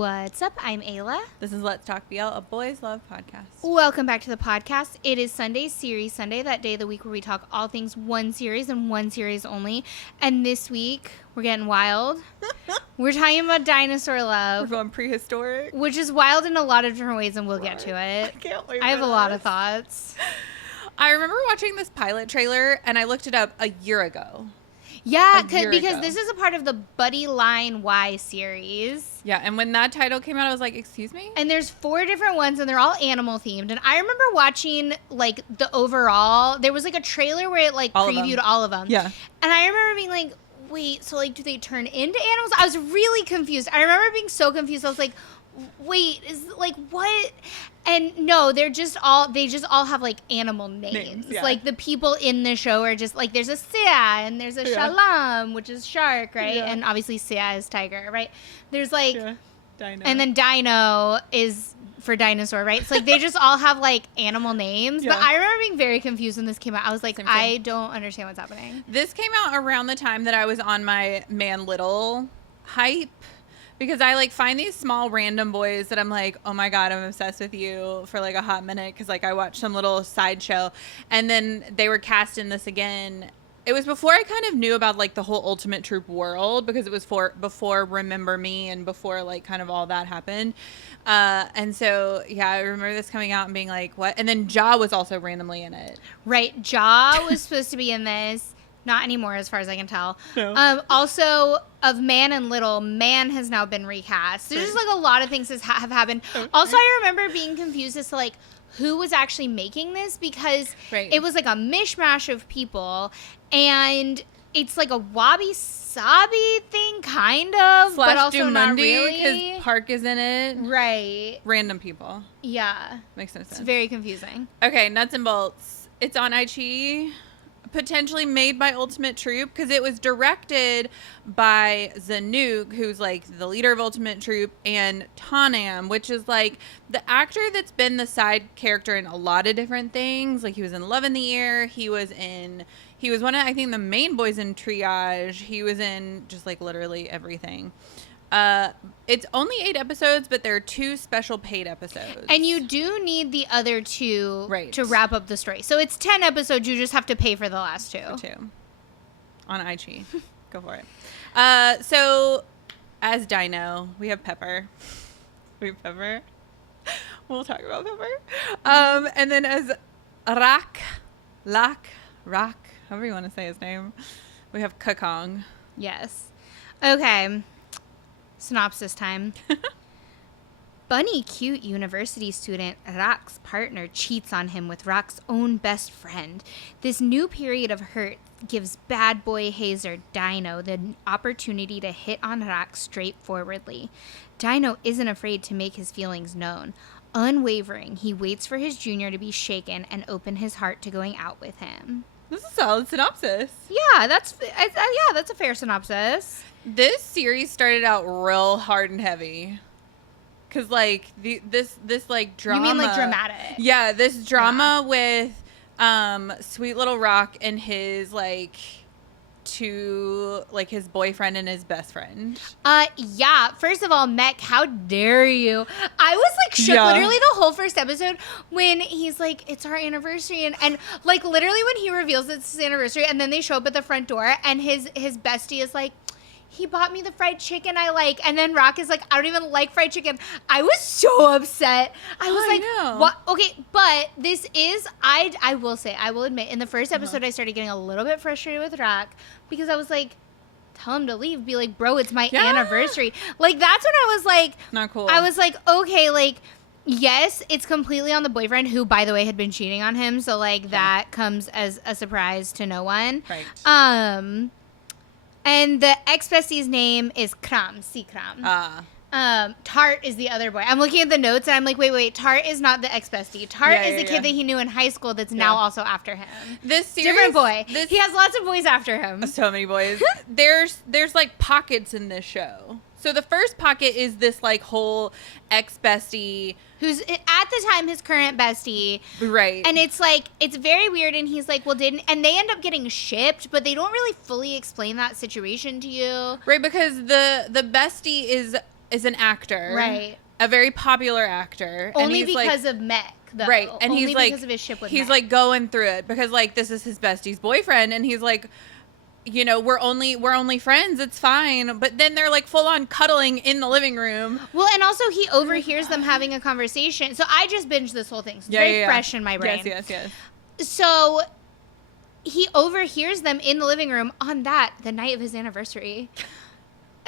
What's up? I'm Ayla. This is Let's Talk BL, a boys love podcast. Welcome back to the podcast. It is Sunday Series Sunday, that day of the week where we talk all things one series and one series only. And this week, we're getting wild. We're talking about Dinosaur Love. We're going prehistoric. Which is wild in a lot of different ways, and we'll get to it. I can't wait. I have a lot of thoughts. I remember watching this pilot trailer, and I looked it up a year ago. Yeah, because this is a part of the Buddy Line Y series. Yeah, and when that title came out, I was like, excuse me? And there's 4 different ones, and they're all animal themed. And I remember watching, like, the overall, there was, like, a trailer where it, like, previewed all of them. Yeah. And I remember being like, wait, so, like, do they turn into animals? I was really confused. I remember being so confused. I was like, wait, is, like, what? And no, they just all have, like, animal names. Yeah. Like, the people in the show are just, like, there's a Sia and there's a Shalom, which is shark, right? Yeah. And obviously Sia is tiger, right? There's, like, Dino. And then Dino is for dinosaur, right? So, like, they just all have, like, animal names. Yeah. But I remember being very confused when this came out. I was like, Same. I don't understand what's happening. This came out around the time that I was on my Man Little hype. Because I, like, find these small random boys that I'm like, oh, my God, I'm obsessed with you for, like, a hot minute. Because, like, I watched some little sideshow. And then they were cast in this again. It was before I kind of knew about, like, the whole Ultimate Troop world. Because it was before Remember Me and before, like, kind of all that happened. And so, yeah, I remember this coming out and being like, what? And then Ja was also randomly in it. Right. Ja was supposed to be in this. Not anymore, as far as I can tell. No. Also, of Man and Little, Man has now been recast. There's just, like, a lot of things that have happened. Also, I remember being confused as to, like, who was actually making this, because it was, like, a mishmash of people, and it's, like, a wabi-sabi thing, kind of, but also not really. Because Park is in it. Right. Random people. Yeah. Makes no sense. It's very confusing. Okay, nuts and bolts. It's on iQIYI. Potentially made by Ultimate Troop, because it was directed by Zanuck, who's like the leader of Ultimate Troop, and Tanam, which is like the actor that's been the side character in a lot of different things. Like, he was in Love in the Air, he was one of, I think, the main boys in Triage. He was in just like literally everything. It's only 8 episodes, but there are 2 special paid episodes. And you do need the other 2 to wrap up the story. So it's 10 episodes. You just have to pay for the last 2. On iQIYI. Go for it. So as Dino, we have Pepper. We'll talk about Pepper. And then as Rak, however you want to say his name, we have Kakong. Yes. Okay. Synopsis time. Bunny cute university student Rak's partner cheats on him with Rak's own best friend. This new period of hurt gives bad boy hazer Dino the opportunity to hit on Rak straightforwardly. Dino isn't afraid to make his feelings known. Unwavering, he waits for his junior to be shaken and open his heart to going out with him. This is a solid synopsis. Yeah, that's a fair synopsis. This series started out real hard and heavy. Cause like this like drama. You mean like dramatic? Yeah, this drama with Sweet Little Rock and his like his boyfriend and his best friend. Yeah. First of all, Mech, how dare you? I was like shook literally the whole first episode when he's like, it's our anniversary, and like literally when he reveals it's his anniversary, and then they show up at the front door and his bestie is like, he bought me the fried chicken I like. And then Rock is like, I don't even like fried chicken. I was so upset. I was what? Okay, but this is, I will admit, in the first episode, I started getting a little bit frustrated with Rock because I was like, tell him to leave. Be like, bro, it's my anniversary. Like, that's when I was like, not cool. I was like, okay, like, yes, it's completely on the boyfriend, who, by the way, had been cheating on him. So, like, that comes as a surprise to no one. Right. And the ex-bestie's name is Kram, Kram. Tart is the other boy. I'm looking at the notes and I'm like, wait, Tart is not the ex-bestie. Tart is the kid that he knew in high school that's now also after him. This series, different boy. He has lots of boys after him. So many boys. There's like pockets in this show. So the first pocket is this like whole ex-bestie who's at the time his current bestie. Right. And it's like, it's very weird. And he's like, well, and they end up getting shipped, but they don't really fully explain that situation to you. Right. Because the bestie is is an actor. Right. A very popular actor. Only and he's because like, of Mech, though. right. And Only he's like, because of his ship with he's Mech. like going through it because like this is his bestie's boyfriend, and he's like, you know, we're only friends. It's fine. But then they're like full on cuddling in the living room. Well, and also he overhears them having a conversation. So I just binged this whole thing. So it's very fresh in my brain. Yes. So he overhears them in the living room on the night of his anniversary,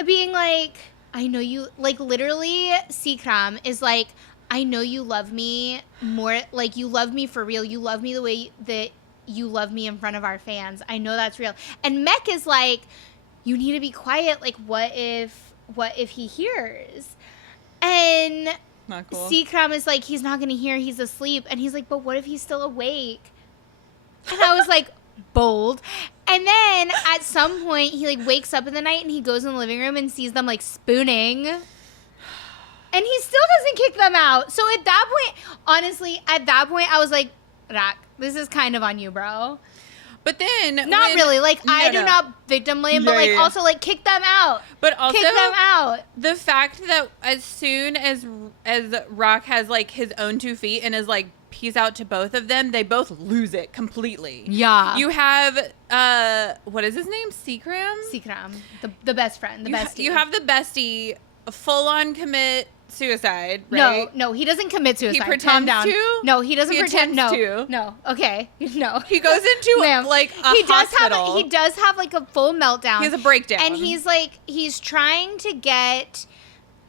being like, I know you, like literally Seacram is like, I know you love me more, like you love me for real. You love me the way that you love me in front of our fans. I know that's real. And Mech is like, you need to be quiet. Like, what if he hears? And Not cool. Seacram is like, he's not going to hear. He's asleep. And he's like, but what if he's still awake? And I was like, bold. And then at some point, he like wakes up in the night and he goes in the living room and sees them like spooning. And he still doesn't kick them out. So at that point, honestly, I was like, Rak, this is kind of on you, bro. But then not really. Like I do not victim blame, but like also like kick them out. But also kick them out. The fact that as soon as Rock has like his own 2 feet and is like peace out to both of them, they both lose it completely. Yeah. You have what is his name? Seacram, the best friend, the bestie. You have the bestie full on commit suicide, right? No, he doesn't commit suicide. He pretends Calm down. to? No, he doesn't He pretend. No, attempts to. no. Okay, no. He goes into like a hospital. He does have like a full meltdown. He has a breakdown, and he's trying to get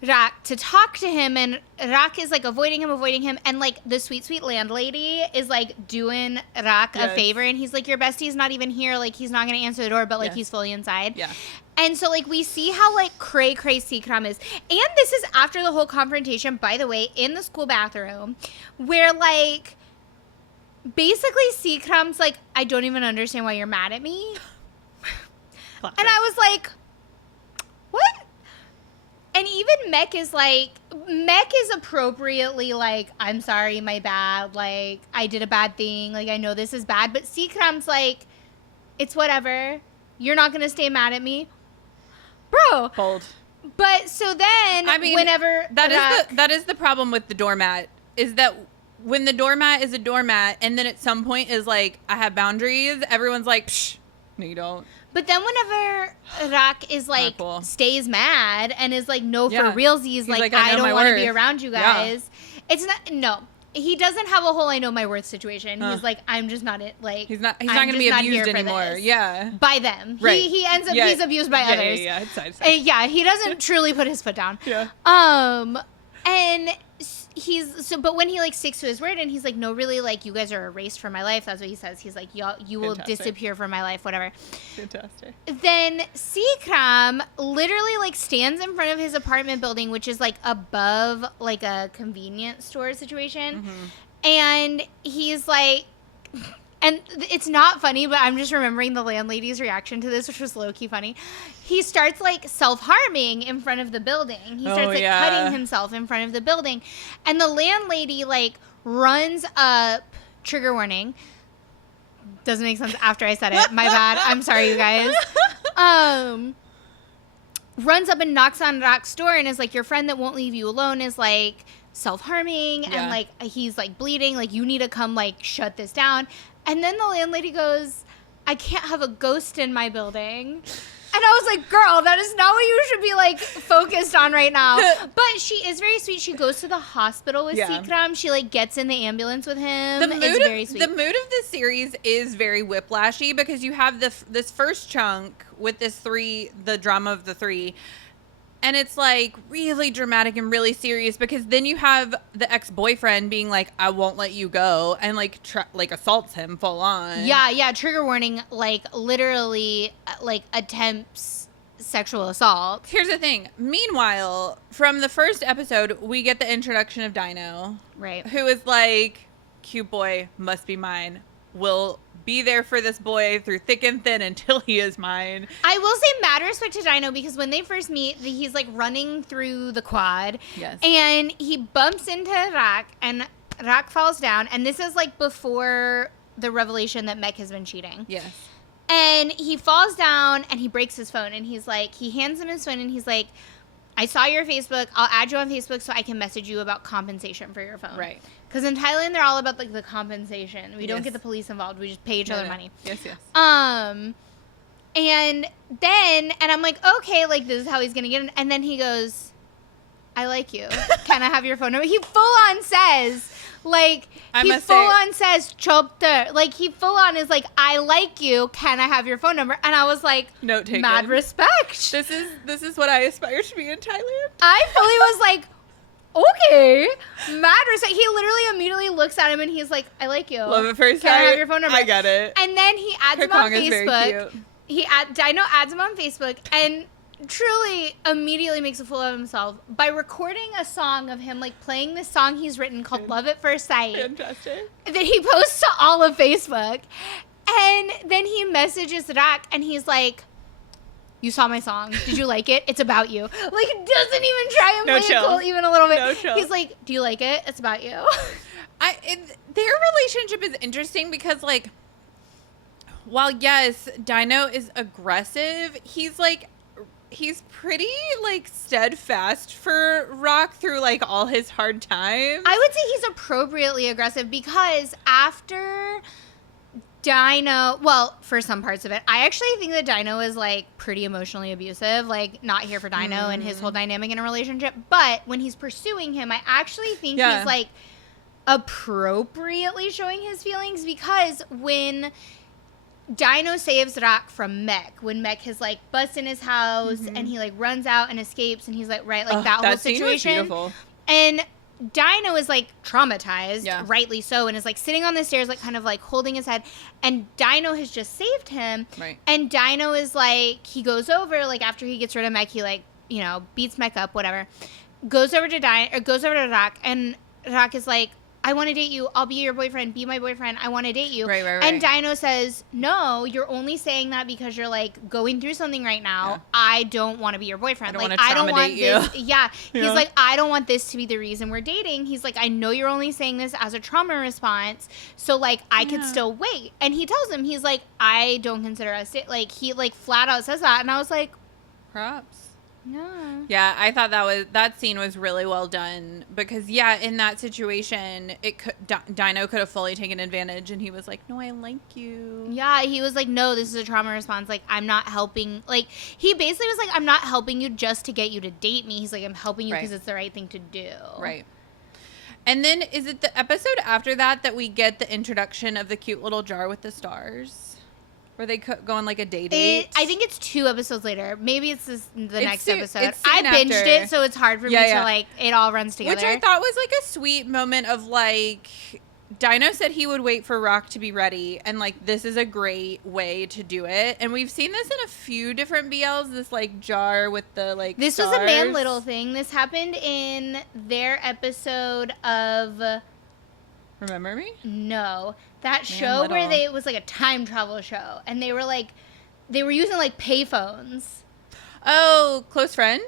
Rak to talk to him, and Rak is like avoiding him, and like the sweet landlady is like doing Rak a favor, and he's like, your bestie's not even here, like he's not gonna answer the door, but like he's fully inside. Yeah. And so, like, we see how, like, cray Seacram is. And this is after the whole confrontation, by the way, in the school bathroom, where, like, basically Seacram's like, I don't even understand why you're mad at me. Classic. And I was like, what? And even Mech is appropriately like, I'm sorry, my bad. Like, I did a bad thing. Like, I know this is bad. But Seacram's like, it's whatever. You're not going to stay mad at me. Bro. Bold. But so then, I mean, whenever that is the problem with the doormat, is that when the doormat is a doormat and then at some point is like, I have boundaries, everyone's like, psh, no you don't. But then whenever Rak is like, stays mad and is like, no, for realsies, like I don't want to be around you guys. It's not, no. He doesn't have a whole I know my worth situation. He's like, I'm just not it. Like he's not going to be abused anymore. Yeah. By them. Right. He ends up he's abused by others. Yeah. It's yeah, he doesn't truly put his foot down. Yeah. And but when he like sticks to his word and he's like, no, really, like you guys are erased from my life. That's what he says. He's like, you will disappear from my life, whatever. Fantastic. Then Seacram literally like stands in front of his apartment building, which is like above like a convenience store situation. Mm-hmm. And he's like, and it's not funny, but I'm just remembering the landlady's reaction to this, which was low-key funny. He starts, like, self-harming in front of the building. He starts, cutting himself in front of the building. And the landlady, like, runs up, trigger warning. Doesn't make sense after I said it. My bad. I'm sorry, you guys. Runs up and knocks on Rak's door and is like, your friend that won't leave you alone is, like, self-harming. And, like, he's, like, bleeding. Like, you need to come, like, shut this down. And then the landlady goes, I can't have a ghost in my building. And I was like, girl, that is not what you should be, like, focused on right now. But she is very sweet. She goes to the hospital with Seacram. She, like, gets in the ambulance with him. It's very sweet. The mood of the series is very whiplashy because you have this first chunk with the drama of the three. And it's, like, really dramatic and really serious because then you have the ex-boyfriend being like, I won't let you go, and, like, assaults him full on. Yeah, trigger warning, like, literally, like, attempts sexual assault. Here's the thing. Meanwhile, from the first episode, we get the introduction of Dino. Right. Who is like, cute boy, must be mine. Will be there for this boy through thick and thin until he is mine. I will say mad respect to Dino because when they first meet, he's like running through the quad. Yes. And he bumps into Rak and Rak falls down. And this is like before the revelation that Mech has been cheating. Yes. And he falls down and he breaks his phone. And he's like, he hands him his phone and he's like, I saw your Facebook. I'll add you on Facebook so I can message you about compensation for your phone. Right. Because in Thailand, they're all about like the compensation. We don't Yes. get the police involved. We just pay each other money. Yes, yes. And I'm like, okay, like this is how he's gonna get it. And then he goes, I like you. Can I have your phone number? He full on says, like, chopter. Like, he full on is like, I like you. Can I have your phone number? And I was like, note taken. Mad respect. This is what I aspire to be in Thailand. I fully was like, okay, mad respect. He literally immediately looks at him and he's like, I like you. Love at first sight. Can I have your phone number? I get it. And then he adds him on Kakong is very Facebook. cute. Dino adds him on Facebook and truly immediately makes a fool of himself by recording a song of him like playing this song he's written called Love at First Sight. Fantastic. That he posts to all of Facebook. And then he messages Rak and he's like, you saw my song. Did you like it? It's about you. Like, doesn't even try and play it cool even a little bit. No chill. He's like, do you like it? It's about you. Their relationship is interesting because, like, while, yes, Dino is aggressive, he's pretty, like, steadfast for Rock through, like, all his hard times. I would say he's appropriately aggressive because after Dino, well, for some parts of it, I actually think that Dino is like pretty emotionally abusive, like not here for Dino and his whole dynamic in a relationship. But when he's pursuing him, I actually think he's like appropriately showing his feelings because when Dino saves Rak from Mech, when Mech is like busts in his house and he like runs out and escapes and he's like, right, like that whole situation. And Dino is like traumatized, rightly so, and is like sitting on the stairs, like kind of like holding his head. And Dino has just saved him. Right. And Dino is like, he goes over, like after he gets rid of Mech, he like, you know, beats Mech up, whatever. Goes over to Rak, and Rak is like, I want to date you. I'll be your boyfriend. Be my boyfriend. I want to date you. Right. And Dino says, no, you're only saying that because you're like going through something right now. Yeah. I don't want to be your boyfriend. I don't want this. Yeah. He's like, I don't want this to be the reason we're dating. He's like, I know you're only saying this as a trauma response. So like, I could still wait. And he tells him, he's like, I don't consider us like, he like flat out says that. And I was like, props. No. Yeah, I thought that scene was really well done because in that situation, Dino could have fully taken advantage, and he was like, "No, I like you." Yeah, he was like, "No, this is a trauma response. Like, I'm not helping." Like, he basically was like, "I'm not helping you just to get you to date me." He's like, "I'm helping you because it's the right thing to do." Right. And then is it the episode after that we get the introduction of the cute little jar with the stars? Where they go on like a date? I think it's 2 episodes later. Maybe it's the next episode. I binged it, so it's hard for me to like, it all runs together. Which I thought was like a sweet moment of like, Dino said he would wait for Rock to be ready. And like, this is a great way to do it. And we've seen this in a few different BLs, this like jar with the like This stars. was a Man Little thing. This happened in their episode of... Remember Me? No. That show where it was like a time travel show, and they were using like payphones. Oh, Close Friend?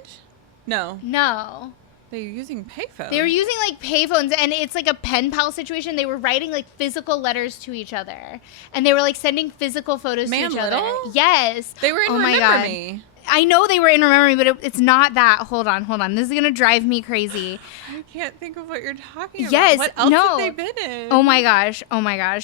No. They were using payphones. They were using like payphones, and it's like a pen pal situation. They were writing like physical letters to each other, and they were like sending physical photos to each other. Yes. They were in Remember Me. I know they were in Remember Me, but it's not that. Hold on. This is going to drive me crazy. I can't think of what you're talking about. Yes, what else have they been in? Oh my gosh.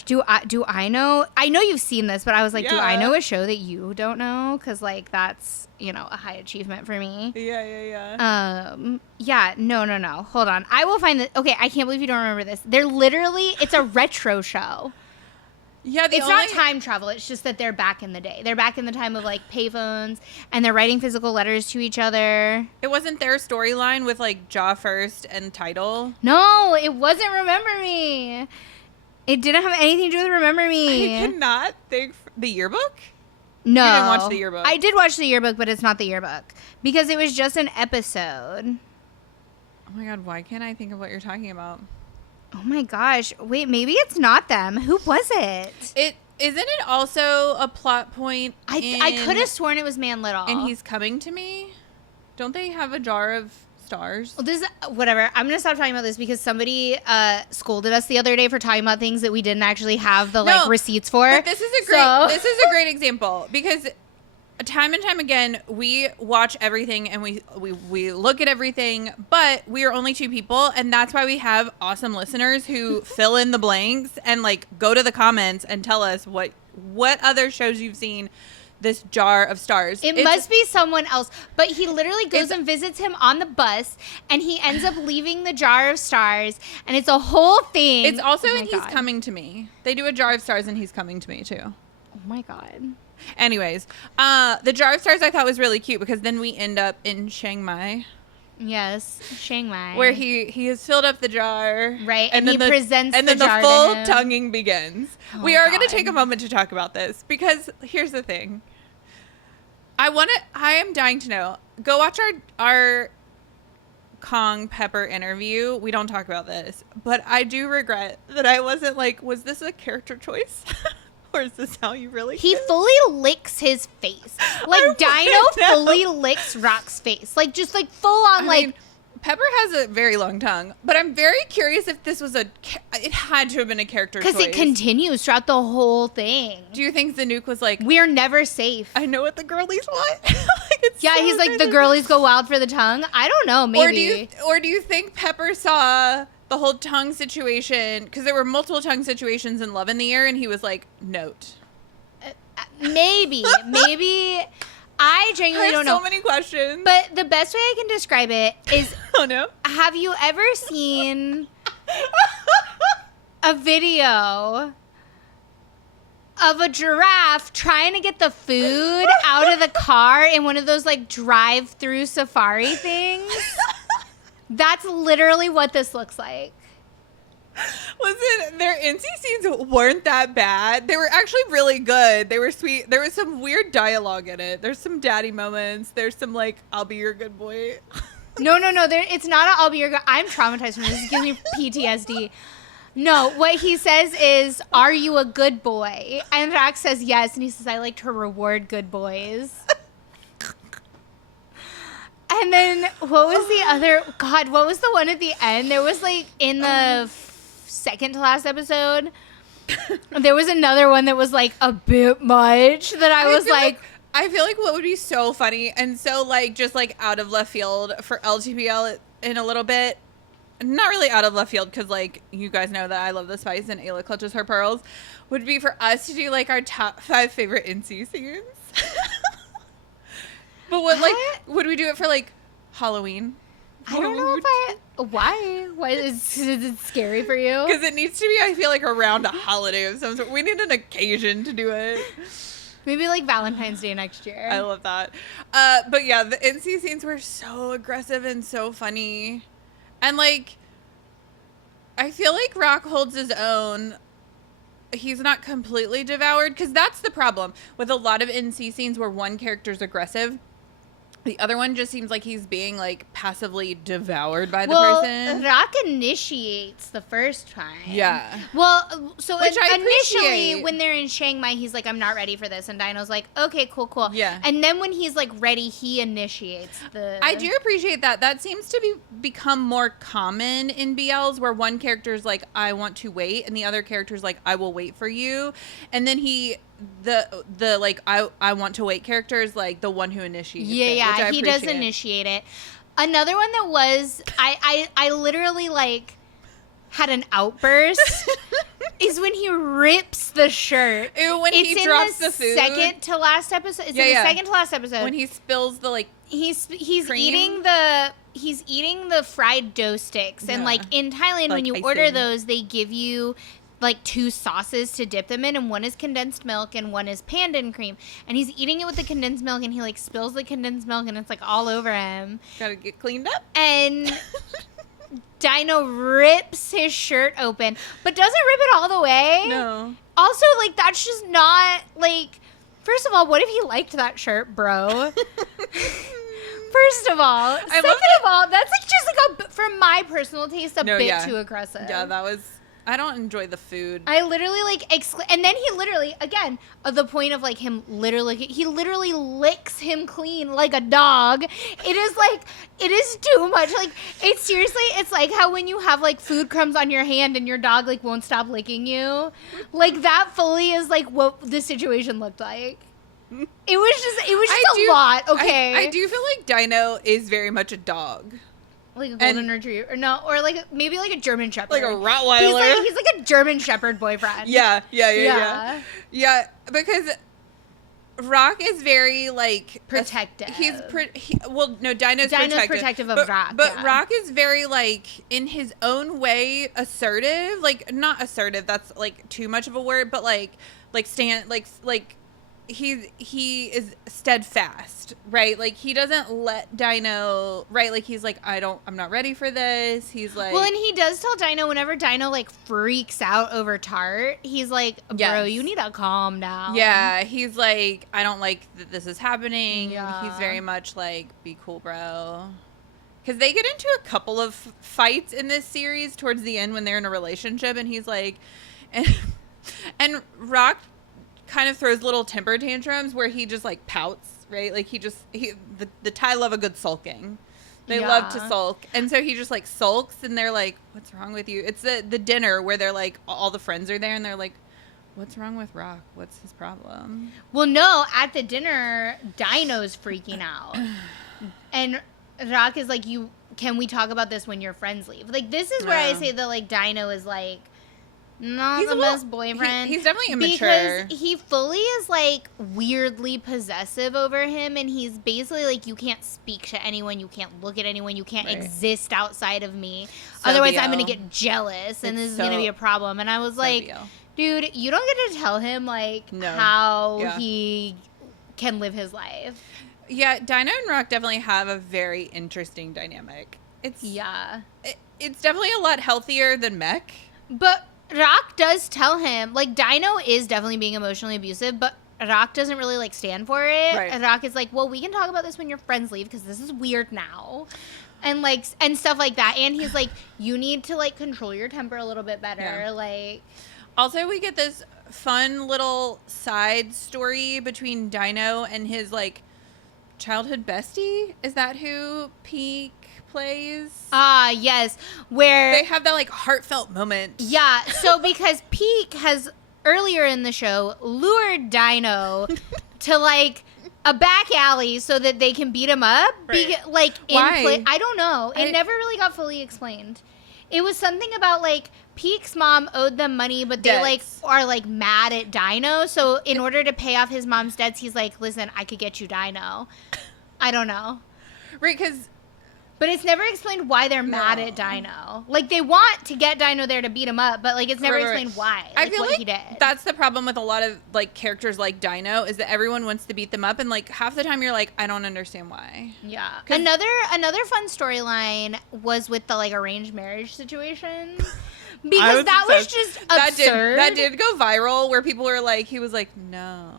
Do I know? I know you've seen this, but I was like, do I know a show that you don't know? Because like that's, you know, a high achievement for me. Yeah. No. Hold on. I will find it. Okay, I can't believe you don't remember this. It's a retro show. Yeah, it's not time travel. It's just that they're back in the day. They're back in the time of like payphones, and they're writing physical letters to each other. It wasn't their storyline with like Jaw First and Title. No, it wasn't Remember Me. It didn't have anything to do with Remember Me. I cannot think. The yearbook? No, you didn't watch the yearbook. I did watch the yearbook, but it's not the yearbook because it was just an episode. Oh my god, why can't I think of what you're talking about? Oh my gosh. Wait, maybe it's not them. Who was it? Isn't it also a plot point? I could have sworn it was Man Little. And He's Coming to Me? Don't they have a jar of stars? Well, whatever. I'm going to stop talking about this because somebody scolded us the other day for talking about things that we didn't actually have the receipts for. But this is a great example because time and time again, we watch everything and we look at everything, but we are only two people, and that's why we have awesome listeners who fill in the blanks and like go to the comments and tell us what other shows you've seen this jar of stars. It must be someone else, but he literally goes and visits him on the bus, and he ends up leaving the jar of stars, and it's a whole thing. It's also in He's Coming to Me. They do a jar of stars and He's Coming to Me too. Oh my God. Anyways, the jar of stars I thought was really cute because then we end up in Chiang Mai. Yes, Chiang Mai. Where he has filled up the jar. Right, and then he presents and the jar. And then the full to him. tonguing begins. Oh we are going to take a moment to talk about this because here's the thing. I am dying to know. Go watch our Kong Pepper interview. We don't talk about this, but I do regret that I wasn't like, was this a character choice? Or is this how you really He feel? fully licks his face. Like, Dino fully licks Rock's face. Like, just like full on, I mean, Pepper has a very long tongue, but I'm very curious if this was it had to have been a character choice. because it continues throughout the whole thing. Do you think Zanuck was like, We're never safe. I know what the girlies want? Yeah, so he's like, the aggressive. girlies go wild for the tongue. I don't know, maybe. Or do you think Pepper saw the whole tongue situation? Because there were multiple tongue situations in Love in the Air, and he was like, note. Maybe. I genuinely don't know. So many questions. But the best way I can describe it is, oh no. have you ever seen a video of a giraffe trying to get the food out of the car in one of those like drive-through safari things? That's literally what this looks like. Listen, their NC scenes weren't that bad. They were actually really good. They were sweet. There was some weird dialogue in it. There's some daddy moments. There's some like, I'll be your good boy. No. It's not a I'll be your good. I'm traumatized from this. This gives me PTSD. No, what he says is, are you a good boy? And Rax says yes. And he says, I like to reward good boys. And then what was the other? God, what was the one at the end? There was like in the second to last episode, there was another one that was like a bit much that I was like, I feel like what would be so funny and so like just like out of left field for LTBL in a little bit, not really out of left field because like you guys know that I love the spice and Ayla clutches her pearls, would be for us to do like our top 5 favorite NC scenes. But would we do it for like Halloween? I don't know why is it scary for you? Because it needs to be, I feel like, around a holiday of some sort. We need an occasion to do it. Maybe like Valentine's Day next year. I love that. But yeah, the NC scenes were so aggressive and so funny. And like, I feel like Rock holds his own. He's not completely devoured, because that's the problem with a lot of NC scenes where one character's aggressive. The other one just seems like he's being like passively devoured by the person. Rock initiates the first time. Yeah. Well, so Which I initially appreciate. when they're in Chiang Mai, he's like, I'm not ready for this. And Dino's like, okay, cool. Yeah. And then when he's like ready, he initiates the... I do appreciate that. That seems to become more common in BLs where one character's like, I want to wait. And the other character's like, I will wait for you. And then the like I want to wait character is like the one who initiates it, Yeah, he does initiate it. Another one that was I literally like had an outburst is when he rips the shirt. Ew, when he drops the food. Second to last episode. It's in the second to last episode. When he spills the like he's cream? eating the fried dough sticks, and like in Thailand Like when you icing. order those, they give you like 2 sauces to dip them in, and one is condensed milk and one is pandan cream, and he's eating it with the condensed milk, and he like spills the condensed milk and it's like all over him, gotta get cleaned up. and Dino rips his shirt open but doesn't rip it all the way. No. Also, like, that's just not like, first of all, what if he liked that shirt, bro? First of all. Second of all, that's like just like for my personal taste, a bit too aggressive. Yeah, that was. I don't enjoy the food. I literally like and then he literally, again, the point of like him literally, he literally licks him clean like a dog. It is like, it is too much. Like, it's seriously, it's like how when you have like food crumbs on your hand and your dog like won't stop licking you. Like, that fully is like what the situation looked like. It was just a lot, okay? I do feel like Dino is very much a dog. Like a golden retriever. Or no, or like maybe like a German shepherd. Like a Rottweiler. He's like a German shepherd boyfriend. Yeah, because Rock is very like protective. Dino's protective of Rock. But Rock is very like in his own way assertive. Like not assertive, that's like too much of a word, but like he is steadfast, right? Like he doesn't let Dino, right? Like he's like, I'm not ready for this. He's like, well, and he does tell Dino whenever Dino like freaks out over Tart, he's like, bro, you need to calm down. Yeah, he's like, I don't like that this is happening. Yeah. He's very much like, be cool, bro. Because they get into a couple of fights in this series towards the end when they're in a relationship, and he's like, and Rock kind of throws little temper tantrums where he just like pouts, right? Like the Thai love a good sulking. They love to sulk. And so he just like sulks, and they're like, what's wrong with you? It's the dinner where they're like, all the friends are there, and they're like, what's wrong with Rock? What's his problem? Well, no, at the dinner, Dino's freaking out. And Rock is like, can we talk about this when your friends leave? Like, this is where I say that like Dino is like, not the best boyfriend. He's definitely immature. Because he fully is, like, weirdly possessive over him, and he's basically like, you can't speak to anyone, you can't look at anyone, you can't exist outside of me. Otherwise, I'm going to get jealous, and this is going to be a problem. And I was like, dude, you don't get to tell him, like, how he can live his life. Yeah, Dino and Rock definitely have a very interesting dynamic. It's definitely a lot healthier than Mech. But Rock does tell him, like, Dino is definitely being emotionally abusive, but Rock doesn't really, like, stand for it. Right. And Rock is like, well, we can talk about this when your friends leave, because this is weird now. And, like, and stuff like that. And he's like, you need to, like, control your temper a little bit better. Yeah. Like, also, we get this fun little side story between Dino and his, like, childhood bestie. Is that who Peak plays? Yes, where they have that like heartfelt moment. Yeah, so because Peak has earlier in the show lured Dino to like a back alley so that they can beat him up. Right. Why? I don't know. It never really got fully explained. It was something about like Peak's mom owed them money, but they like are like mad at Dino. So in order to pay off his mom's debts, he's like, "Listen, I could get you Dino." I don't know. Right, because. But it's never explained why they're mad at Dino. Like, they want to get Dino there to beat him up, but, like, it's never explained why. Like, I feel what like he did. That's the problem with a lot of, like, characters like Dino, is that everyone wants to beat them up, and, like, half the time you're like, I don't understand why. Yeah. Another fun storyline was with the, like, arranged marriage situation. Because that was just absurd. That did go viral, where people were like, he was like, no.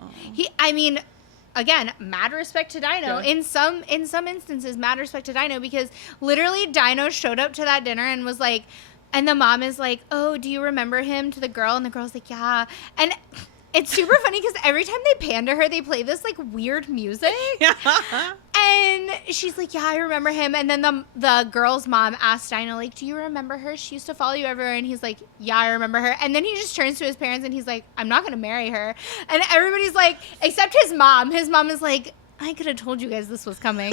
Again, mad respect to Dino. Yeah. In some instances, mad respect to Dino, because literally Dino showed up to that dinner and was like, and the mom is like, oh, do you remember him, to the girl? And the girl's like, yeah. And it's super funny because every time they pan to her, they play this like weird music. And she's like, yeah, I remember him. And then the girl's mom asked Dino, like, do you remember her? She used to follow you everywhere. And he's like, yeah, I remember her. And then he just turns to his parents and he's like, I'm not going to marry her. And everybody's like, except his mom. His mom is like, I could have told you guys this was coming.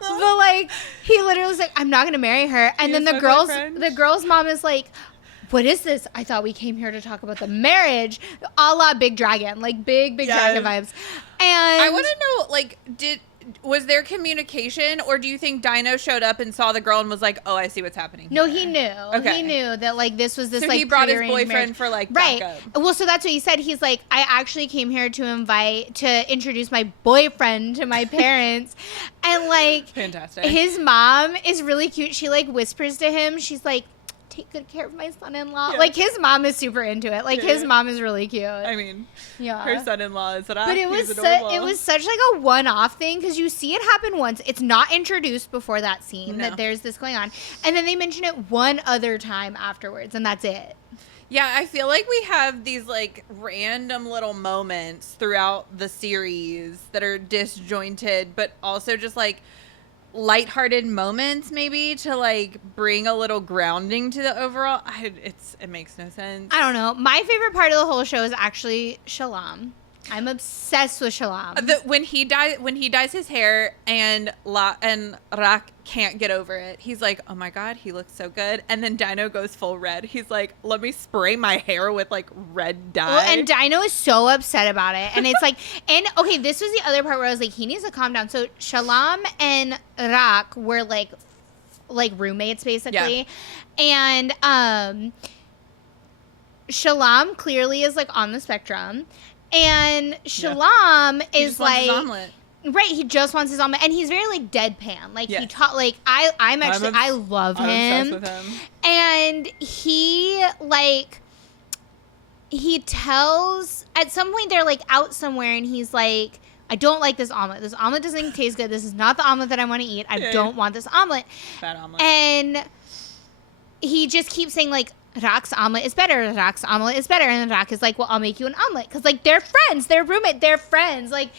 But like, he literally was like, I'm not going to marry her. And then the girl's mom is like, what is this? I thought we came here to talk about the marriage, a la Big Dragon, like big dragon vibes. And I want to know, like, was there communication, or do you think Dino showed up and saw the girl and was like, oh, I see what's happening No, here? he knew. Okay. He knew that, like, this was this, so like, he brought his pre-arranged boyfriend marriage. for, like, right. backup. Well, so that's what he said. He's like, I actually came here to introduce my boyfriend to my parents. And, like, fantastic. His mom is really cute. She, like, whispers to him. She's like, take good care of my son-in-law. Yeah. Like, his mom is super into it. Like, his mom is really cute. I mean, yeah, her son-in-law is an But it was such like a one-off thing, because you see it happen once. It's not introduced before that scene that there's this going on, and then they mention it one other time afterwards, and that's it. Yeah, I feel like we have these like random little moments throughout the series that are disjointed, but also just like lighthearted moments, maybe, to like bring a little grounding to the overall. It makes no sense. I don't know. My favorite part of the whole show is actually Shalom. I'm obsessed with Shalom. When he dyes his hair and Rak can't get over it. He's like, oh my God, he looks so good. And then Dino goes full red. He's like, let me spray my hair with like red dye. Well, and Dino is so upset about it. And it's like, and okay, this was the other part where I was like, he needs to calm down. So Shalom and Rak were like roommates basically. Yeah. And Shalom clearly is like on the spectrum. And Shalom is like, right, he just wants his omelet, and he's very like deadpan. Like he taught, like I love him. I'm obsessed with him. And he tells, at some point they're like out somewhere, and he's like, I don't like this omelet. This omelet doesn't taste good. This is not the omelet that I want to eat. I don't want this omelet. Bad omelet. And he just keeps saying like, Rak's omelet is better. Rak's omelet is better. And Rak is like, well, I'll make you an omelet. Because, like, they're friends. They're roommate. They're friends. Like,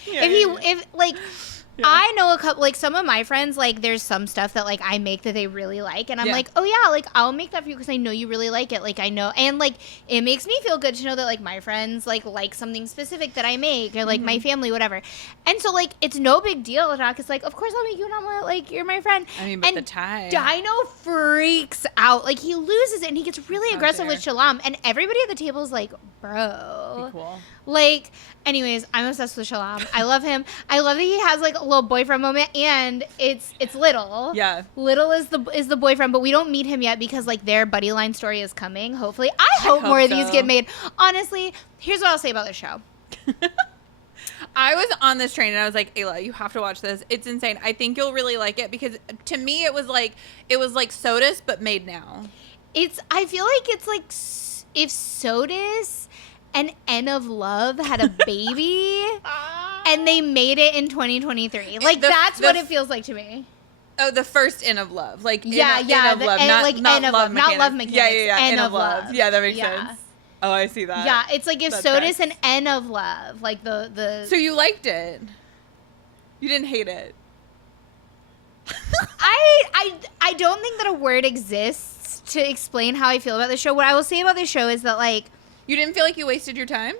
I know a couple, like, some of my friends, like, there's some stuff that, like, I make that they really like. And I'm like, oh, yeah, like, I'll make that for you because I know you really like it. Like, I know. And, like, it makes me feel good to know that, like, my friends, like something specific that I make. Or, like, my family, whatever. And so, like, it's no big deal. Rak is like, of course I'll make you an omelet. Like, you're my friend. I mean, but the tie. Dino freaks out. Like, he loses it. And he gets really aggressive with Shalom. And everybody at the table is like, bro. Be cool. Like, anyways, I'm obsessed with Shalom. I love him. I love that he has like a little boyfriend moment, and it's Little. Yeah. Little is the boyfriend, but we don't meet him yet because like their buddy line story is coming. Hopefully, I hope more of these get made. Honestly, here's what I'll say about the show. I was on this train and I was like, Ayla, you have to watch this. It's insane. I think you'll really like it because to me it was like Sodas but made now. I feel like it's like if Sodas and End of Love had a baby and they made it in 2023. Like that's what it feels like to me. Oh, the first End of Love. Like End of Love, not Love Mechanics. Not Love Mechanics. Yeah. End of Love. Yeah, that makes Yeah. sense. Oh, I see that. Yeah, it's like if Sodas and End of Love, like the. So you liked it? You didn't hate it? I don't think that a word exists to explain how I feel about the show. What I will say about the show is that like. You didn't feel like you wasted your time?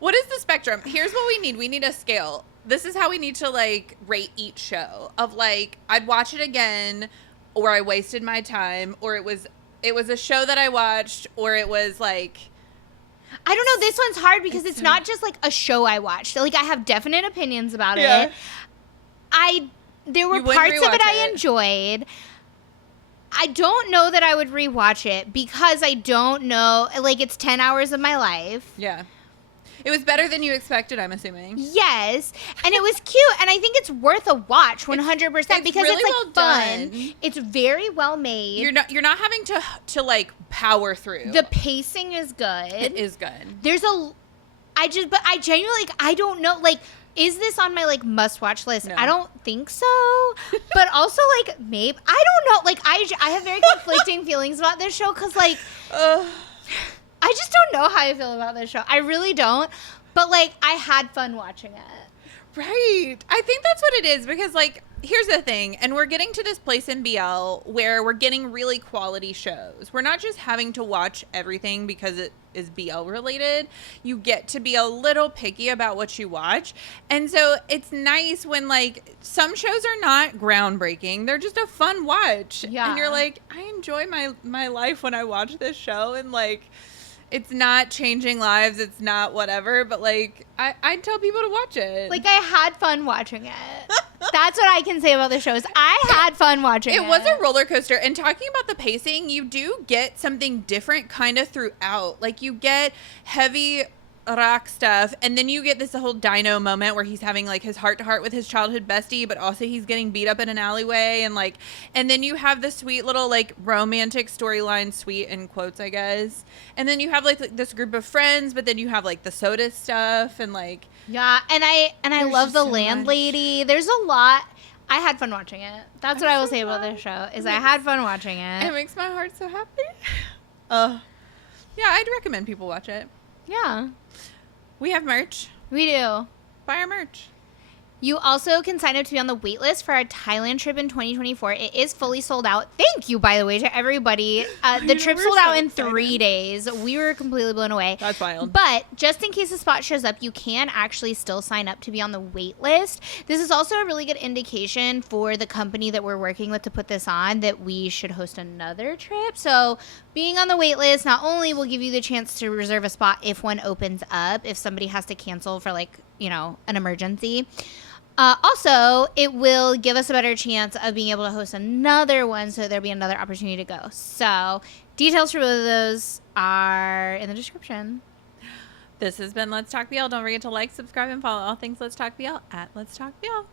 What is the spectrum? Here's what we need. We need a scale. This is how we need to like rate each show of like I'd watch it again, or I wasted my time, or it was a show that I watched, or it was like I don't know. This one's hard because it's not just like a show I watched. Like I have definite opinions about it. There were parts of it I enjoyed. I don't know that I would rewatch it because I don't know. Like it's 10 hours of my life. Yeah. It was better than you expected, I'm assuming. Yes. And it was cute. And I think it's worth a watch 100% because really it's like fun. It's very well made. You're not having to like power through. The pacing is good. It is good. I genuinely like I don't know like is this on my like must watch list? No. I don't think so. But also like maybe I don't know. Like I have very conflicting feelings about this show because like I just don't know how I feel about this show. I really don't. But like I had fun watching it. Right. I think that's what it is because like here's the thing, and we're getting to this place in BL where we're getting really quality shows. We're not just having to watch everything because it is BL related. You get to be a little picky about what you watch. And so it's nice when like some shows are not groundbreaking. They're just a fun watch. Yeah. And you're like, I enjoy my life when I watch this show, and like it's not changing lives. It's not whatever, but like I'd tell people to watch it. Like I had fun watching it. That's what I can say about the shows. I had fun watching it. It was a roller coaster. And talking about the pacing, you do get something different kind of throughout. Like you get heavy rock stuff, and then you get this whole Dino moment where he's having like his heart to heart with his childhood bestie, but also he's getting beat up in an alleyway, and then you have the sweet little like romantic storyline, sweet in quotes I guess, and then you have like this group of friends, but then you have like the soda stuff and like and I love the landlady. There's a lot. I had fun watching it. That's what I will say about this show is I had fun watching it. It makes my heart so happy. Yeah, I'd recommend people watch it. Yeah. We have merch. We do. Buy our merch. You also can sign up to be on the wait list for our Thailand trip in 2024. It is fully sold out. Thank you, by the way, to everybody. The trip sold out in 3 days. We were completely blown away. That's wild. But just in case a spot shows up, you can actually still sign up to be on the wait list. This is also a really good indication for the company that we're working with to put this on that we should host another trip. So being on the wait list not only will give you the chance to reserve a spot if one opens up, if somebody has to cancel for like, you know, an emergency. Also, it will give us a better chance of being able to host another one, so there'll be another opportunity to go. So, details for both of those are in the description. This has been Let's Talk BL. Don't forget to like, subscribe, and follow all things Let's Talk BL at Let's Talk BL.